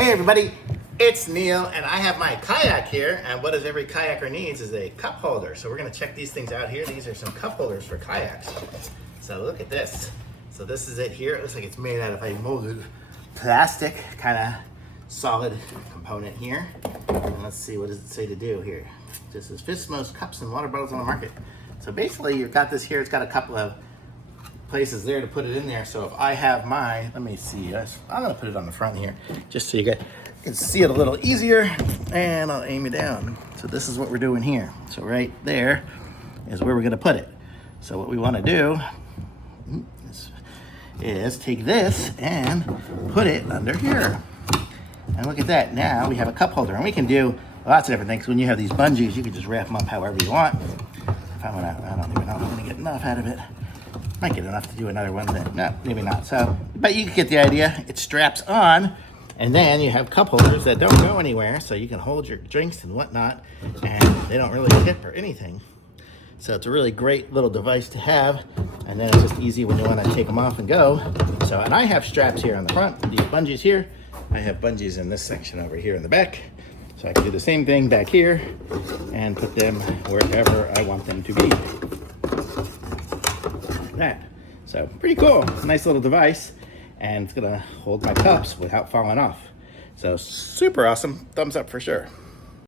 Hey everybody, it's Neil and I have my kayak here, and what does every kayaker needs is a cup holder. So we're gonna check these things out here. These are some cup holders for kayaks. So look at this. So this is it here. It looks like it's made out of a molded plastic, kind of solid component here. And let's see, what does it say to do here? This is fist most cups and water bottles on the market. So basically you've got this here, it's got a couple of places there to put it in there. So if I have my, let me see, I'm gonna put it on the front here, just so you guys can see it a little easier, and I'll aim it down. So this is what we're doing here. So right there is where we're gonna put it. So what we wanna do is take this and put it under here. And look at that, now we have a cup holder, and we can do lots of different things. When you have these bungees, you can just wrap them up however you want. If I wanna, I don't even know if I'm gonna get enough out of it. Might get enough to do another one, but no, maybe not. So, but you get the idea. It straps on, and then you have cup holders that don't go anywhere, so you can hold your drinks and whatnot, and they don't really tip or anything. So it's a really great little device to have, and then it's just easy when you want to take them off and go. So, and I have straps here on the front, these bungees here. I have bungees in this section over here in the back, so I can do the same thing back here and put them wherever I want them to be. That. So pretty cool, nice little device, and it's gonna hold my cups without falling off. So super awesome, thumbs up for sure.